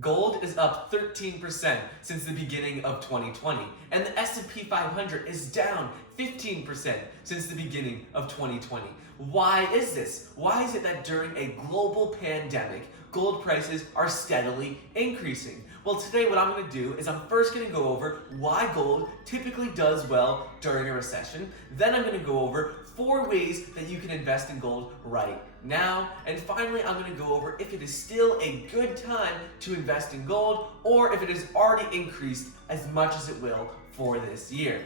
Gold is up 13% since the beginning of 2020, and the S&P 500 is down 15% since the beginning of 2020. Why is this? Why is it that during a global pandemic, gold prices are steadily increasing? Well, today what I'm going to do is I'm first going to go over why gold typically does well during a recession. Then I'm going to go over 4 ways that you can invest in gold right now. And finally, I'm going to go over if it is still a good time to invest in gold or if it has already increased as much as it will for this year.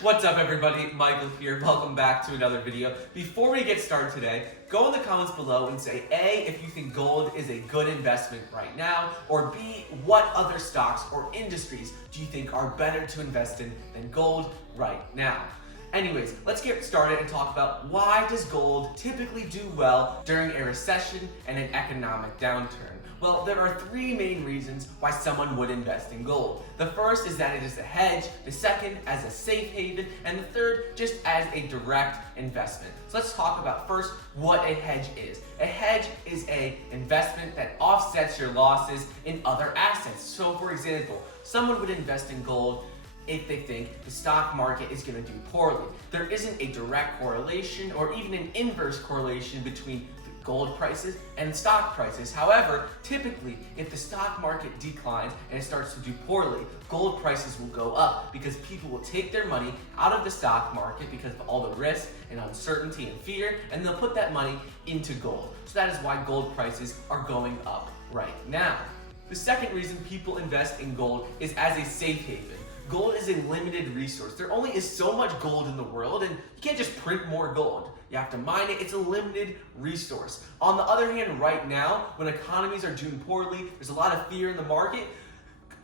What's up everybody, Michael here, welcome back to another video. Before we get started today, go in the comments below and say A, if you think gold is a good investment right now, or B, what other stocks or industries do you think are better to invest in than gold right now? Anyways, let's get started and talk about why does gold typically do well during a recession and an economic downturn. Well, there are 3 main reasons why someone would invest in gold. The first is that it is a hedge, the second as a safe haven, and the third just as a direct investment. So let's talk about first what a hedge is. A hedge is an investment that offsets your losses in other assets. So for example, someone would invest in gold if they think the stock market is going to do poorly. There isn't a direct correlation or even an inverse correlation between gold prices and stock prices. However, typically, if the stock market declines and it starts to do poorly, gold prices will go up because people will take their money out of the stock market because of all the risk and uncertainty and fear, and they'll put that money into gold. So that is why gold prices are going up right now. The second reason people invest in gold is as a safe haven. Gold is a limited resource. There only is so much gold in the world, and you can't just print more gold. You have to mine it. It's a limited resource. On the other hand, right now, when economies are doing poorly, there's a lot of fear in the market.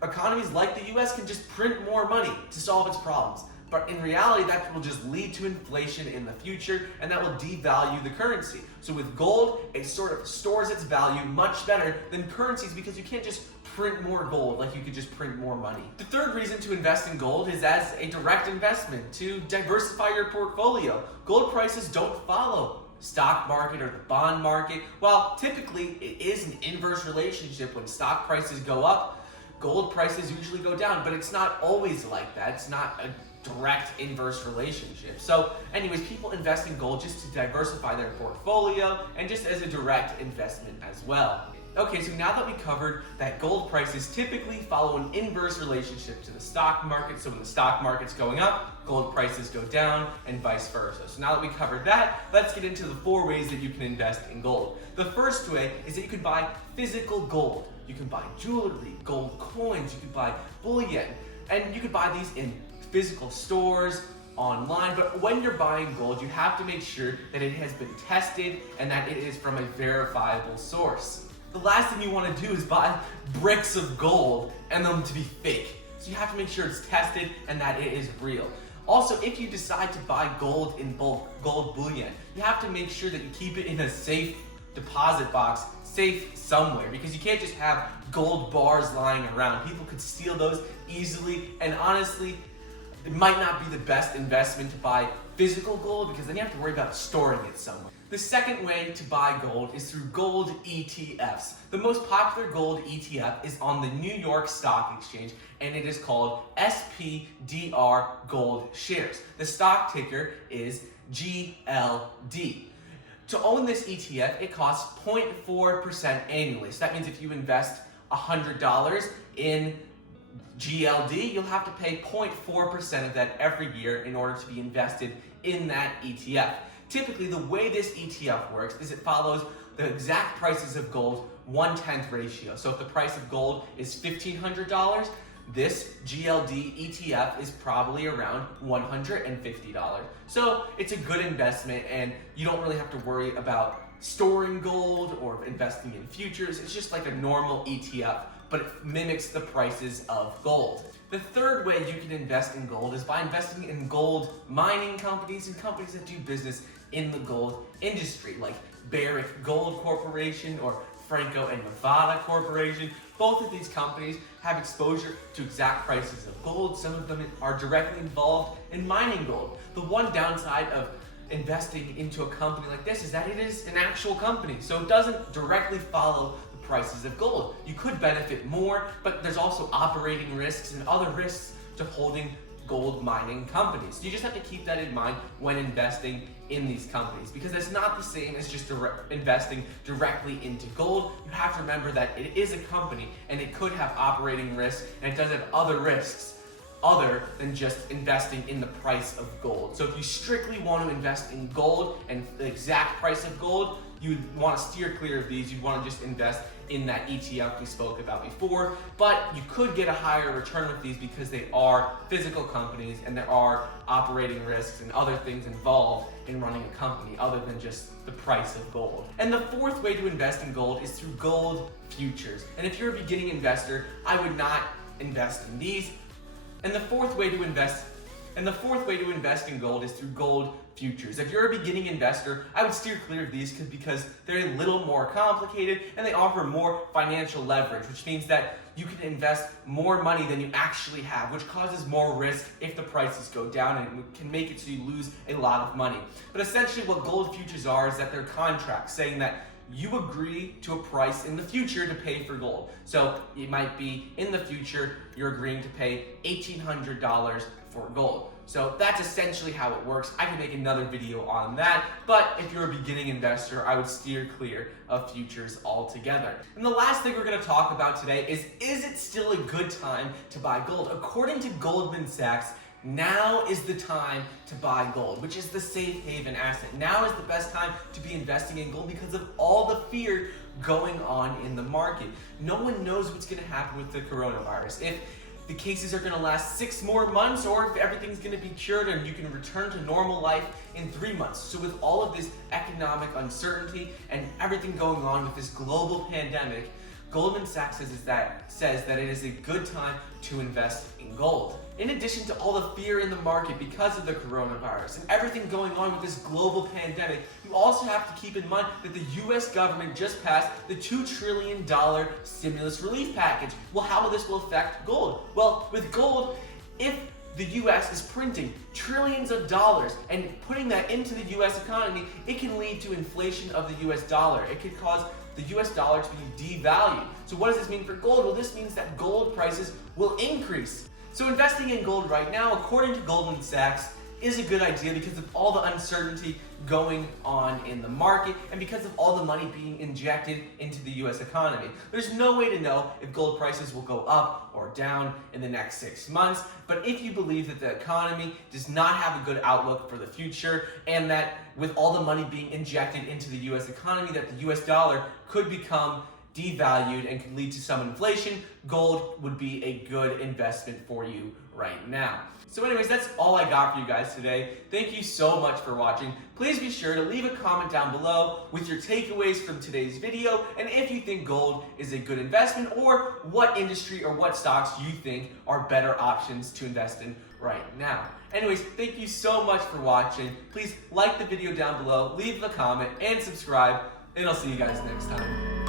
Economies like the US can just print more money to solve its problems. But in reality, that will just lead to inflation in the future, and that will devalue the currency. So with gold, it sort of stores its value much better than currencies because you can't just print more gold like you could just print more money. The third reason to invest in gold is as a direct investment, to diversify your portfolio. Gold prices don't follow stock market or the bond market. While typically it is an inverse relationship. When stock prices go up, gold prices usually go down, but it's not always like that. It's not a direct inverse relationship. So anyways, people invest in gold just to diversify their portfolio and just as a direct investment as well. Okay, so now that we covered that gold prices typically follow an inverse relationship to the stock market, so when the stock market's going up, gold prices go down and vice versa. So now that we covered that, let's get into the 4 ways that you can invest in gold. The first way is that you can buy physical gold. You can buy jewelry, gold coins, you can buy bullion, and you can buy these in physical stores, online, but when you're buying gold, you have to make sure that it has been tested and that it is from a verifiable source. The last thing you want to do is buy bricks of gold and them to be fake. So you have to make sure it's tested and that it is real. Also, if you decide to buy gold in bulk, gold bullion, you have to make sure that you keep it in a safe deposit box, safe somewhere, because you can't just have gold bars lying around. People could steal those easily, and honestly, it might not be the best investment to buy physical gold because then you have to worry about storing it somewhere. The second way to buy gold is through gold ETFs. The most popular gold ETF is on the New York Stock Exchange, and it is called SPDR Gold Shares. The stock ticker is GLD. To own this ETF, it costs 0.4% annually. So that means if you invest $100 in GLD, you'll have to pay 0.4% of that every year in order to be invested in that ETF. Typically, the way this ETF works is it follows the exact prices of gold 1/10 ratio. So if the price of gold is $1,500, this GLD ETF is probably around $150. So it's a good investment and you don't really have to worry about storing gold or investing in futures. It's just like a normal ETF, but it mimics the prices of gold. The third way you can invest in gold is by investing in gold mining companies and companies that do business in the gold industry, like Barrick Gold Corporation or Franco and Nevada Corporation. Both of these companies have exposure to exact prices of gold. Some of them are directly involved in mining gold. The one downside of investing into a company like this is that it is an actual company. So it doesn't directly follow the prices of gold. You could benefit more, but there's also operating risks and other risks to holding gold mining companies. You just have to keep that in mind when investing in these companies, because it's not the same as just investing directly into gold. You have to remember that it is a company and it could have operating risks, and it does have other risks other than just investing in the price of gold. So if you strictly want to invest in gold and the exact price of gold, you'd want to steer clear of these. You'd want to just invest in that ETF we spoke about before, but you could get a higher return with these because they are physical companies and there are operating risks and other things involved in running a company other than just the price of gold. And the fourth way to invest in gold is through gold futures. And if you're a beginning investor, I would not invest in these. And the fourth way to invest in gold is through gold futures. If you're a beginning investor, I would steer clear of these because they're a little more complicated and they offer more financial leverage, which means that you can invest more money than you actually have, which causes more risk if the prices go down, and it can make it so you lose a lot of money. But essentially what gold futures are is that they're contracts saying that you agree to a price in the future to pay for gold. So it might be in the future, you're agreeing to pay $1,800 for gold. So that's essentially how it works. I can make another video on that, but if you're a beginning investor, I would steer clear of futures altogether. And the last thing we're gonna talk about today is it still a good time to buy gold? According to Goldman Sachs, now is the time to buy gold, which is the safe haven asset. Now is the best time to be investing in gold because of all the fear going on in the market. No one knows what's going to happen with the coronavirus. If the cases are going to last 6 more months, or if everything's going to be cured and you can return to normal life in 3 months. So with all of this economic uncertainty and everything going on with this global pandemic, Goldman Sachs says that it is a good time to invest in gold. In addition to all the fear in the market because of the coronavirus and everything going on with this global pandemic, you also have to keep in mind that the US government just passed the $2 trillion stimulus relief package. Well, how will this affect gold? Well, with gold, if the US is printing trillions of dollars and putting that into the US economy, it can lead to inflation of the US dollar. It could cause the US dollar to be devalued. So what does this mean for gold? Well, this means that gold prices will increase. So investing in gold right now, according to Goldman Sachs, is a good idea because of all the uncertainty going on in the market and because of all the money being injected into the US economy. There's no way to know if gold prices will go up or down in the next 6 months, but if you believe that the economy does not have a good outlook for the future and that with all the money being injected into the US economy, that the US dollar could become devalued and could lead to some inflation, gold would be a good investment for you right now. So anyways, that's all I got for you guys today. Thank you so much for watching. Please be sure to leave a comment down below with your takeaways from today's video and if you think gold is a good investment or what industry or what stocks you think are better options to invest in right now. Anyways, thank you so much for watching. Please like the video down below, leave a comment, and subscribe, and I'll see you guys next time.